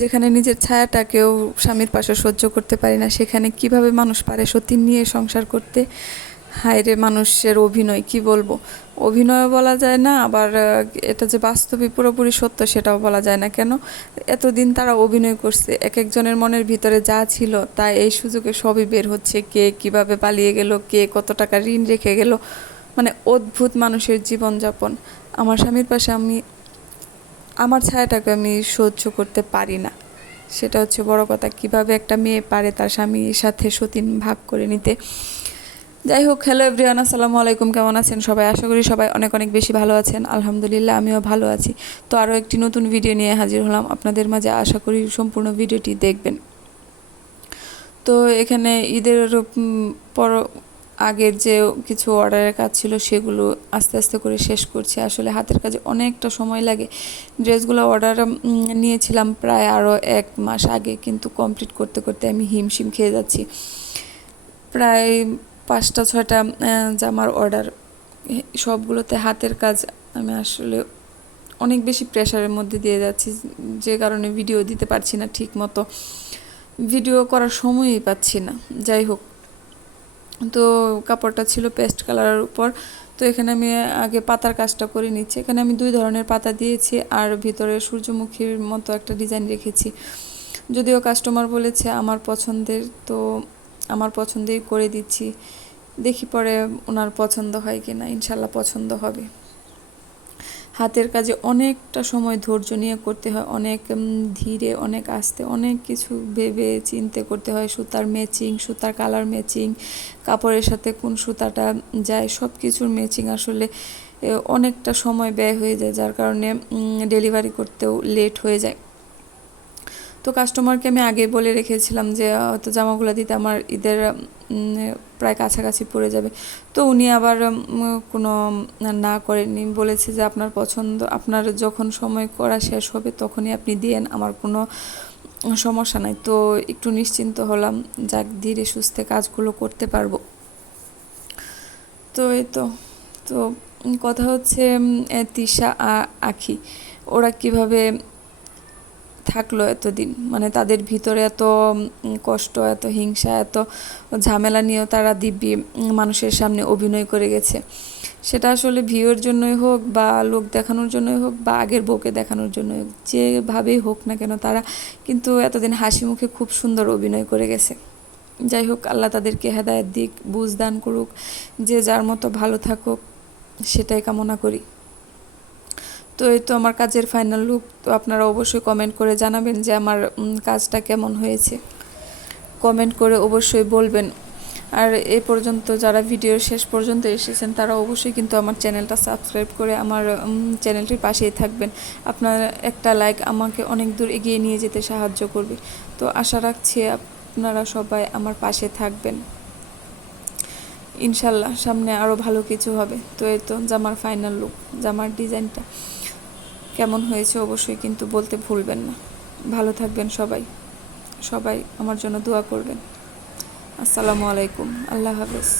যেখানে নিজের ছায়াটাকেও স্বামীর পাশে সহ্য করতে পারি না, সেখানে কিভাবে মানুষ পারে সতীন নিয়ে সংসার করতে। হায় রে, মানুষের অভিনয় কি বলবো, অভিনয়ও বলা যায় না, আবার এটা যে বাস্তবে পুরোপুরি সত্য সেটাও বলা যায় না। কেন এতদিন তারা অভিনয় করছে, এক একজনের মনের ভিতরে যা ছিল তা এই সুযোগে সবই বের হচ্ছে। কে কিভাবে পালিয়ে গেল, কে কত টাকা ঋণ রেখে গেল, মানে অদ্ভুত মানুষের জীবনযাপন। আমার স্বামীর পাশে আমি আমার ছায়াটাকে আমি সহ্য করতে পারি না, সেটা হচ্ছে বড় কথা। কিভাবে একটা মেয়ে পারে তার স্বামীর সাথে সতীন ভাগ করে নিতে। যাই হোক, হ্যালো এভরিওয়ান, আসসালামু আলাইকুম। কেমন আছেন সবাই? আশা করি সবাই অনেক অনেক বেশি ভালো আছেন। আলহামদুলিল্লাহ, আমিও ভালো আছি। তো আরও একটি নতুন ভিডিও নিয়ে হাজির হলাম আপনাদের মাঝে। আশা করি সম্পূর্ণ ভিডিওটি দেখবেন। তো এখানে ঈদের পর আগের যে কিছু অর্ডারের কাজ ছিল সেগুলো আস্তে আস্তে করে শেষ করছি। আসলে হাতের কাজে অনেকটা সময় লাগে। ড্রেসগুলো অর্ডার নিয়েছিলাম প্রায় আরও 1 মাস আগে, কিন্তু কমপ্লিট করতে করতে আমি হিমশিম খেয়ে যাচ্ছি। প্রায় 5টা 6টা জামার অর্ডার, সবগুলোতে হাতের কাজ। আমি আসলে অনেক বেশি প্রেশারের মধ্যে দিয়ে যাচ্ছি, যে কারণে ভিডিও দিতে পারছি না ঠিক মতো, ভিডিও করার সময়ই পাচ্ছি না। যাই হোক, তো কাপড়টা ছিল পেস্ট কালারের উপর। তো এখানে আমি আগে পাতার কাজটা করে নিচ্ছি। এখানে আমি 2 ধরনের পাতা দিয়েছি আর ভিতরে সূর্যমুখীর মতো একটা ডিজাইন রেখেছি। যদিও কাস্টমার বলেছে আমার পছন্দের, তো আমার পছন্দেই করে দিচ্ছি। দেখি পরে ওনার পছন্দ হয় কি না, ইনশাল্লাহ পছন্দ হবে। হাতের কাজে অনেকটা সময় ধৈর্য নিয়ে করতে হয়, অনেক ধীরে, অনেক আস্তে, অনেক কিছু ভেবে চিন্তে করতে হয়। সুতার ম্যাচিং, সুতার কালার ম্যাচিং, কাপড়ের সাথে কোন সুতাটা যায়, সব কিছুর ম্যাচিং। আসলে অনেকটা সময় ব্যয় হয়ে যায়, যার কারণে ডেলিভারি করতেও লেট হয়ে যায়। তো কাস্টমারকে আমি আগে বলে রেখেছিলাম যে হয়তো জামাগুলো দিতে আমার ঈদের প্রায় কাছাকাছি পড়ে যাবে। তো উনি আবার কোনো না করেননি, বলেছে যে আপনার পছন্দ, আপনার যখন সময় করা শেষ হবে তখনই আপনি দিয়েন, আমার কোনো সমস্যা নাই। তো একটু নিশ্চিন্ত হলাম, যাক ধীরে সুস্থে কাজগুলো করতে পারবো। তো এই তো তো কথা হচ্ছে তিশা আখি, ওরা কিভাবে থাকলো এতদিন, মানে তাদের ভিতরে এত কষ্ট, এত হিংসা, এত ঝামেলা নিয়েও তারা দিব্যি মানুষের সামনে অভিনয় করে গেছে। সেটা আসলে ভিউয়ের জন্যই হোক বা লোক দেখানোর জন্যই হোক বা আগের বউকে দেখানোর জন্যই হোক, যেভাবেই হোক না কেন তারা কিন্তু এতদিন হাসি মুখে খুব সুন্দর অভিনয় করে গেছে। যাই হোক, আল্লাহ তাদেরকে হেদায়েত দিক, বুঝ দান করুক, যে যার মতো ভালো থাকুক, সেটাই কামনা করি। তো এই তো আমার কাজের ফাইনাল লুক। তো আপনারা অবশ্যই কমেন্ট করে জানাবেন যে আমার কাজটা কেমন হয়েছে, কমেন্ট করে অবশ্যই বলবেন। আর এই পর্যন্ত যারা ভিডিওর শেষ পর্যন্ত এসেছেন তারা অবশ্যই কিন্তু আমার চ্যানেলটা সাবস্ক্রাইব করে আমার চ্যানেলটির পাশেই থাকবেন। আপনার একটা লাইক আমাকে অনেক দূর এগিয়ে নিয়ে যেতে সাহায্য করবে। তো আশা রাখছি আপনারা সবাই আমার পাশে থাকবেন। ইনশাল্লাহ সামনে আরও ভালো কিছু হবে। তো এই তো জামার ফাইনাল লুক, জামার ডিজাইনটা কেমন হয়েছে অবশ্যই কিন্তু বলতে ভুলবেন না। ভালো থাকবেন সবাই, সবাই আমার জন্য দোয়া করবেন। আসসালামু আলাইকুম, আল্লাহ হাফেজ।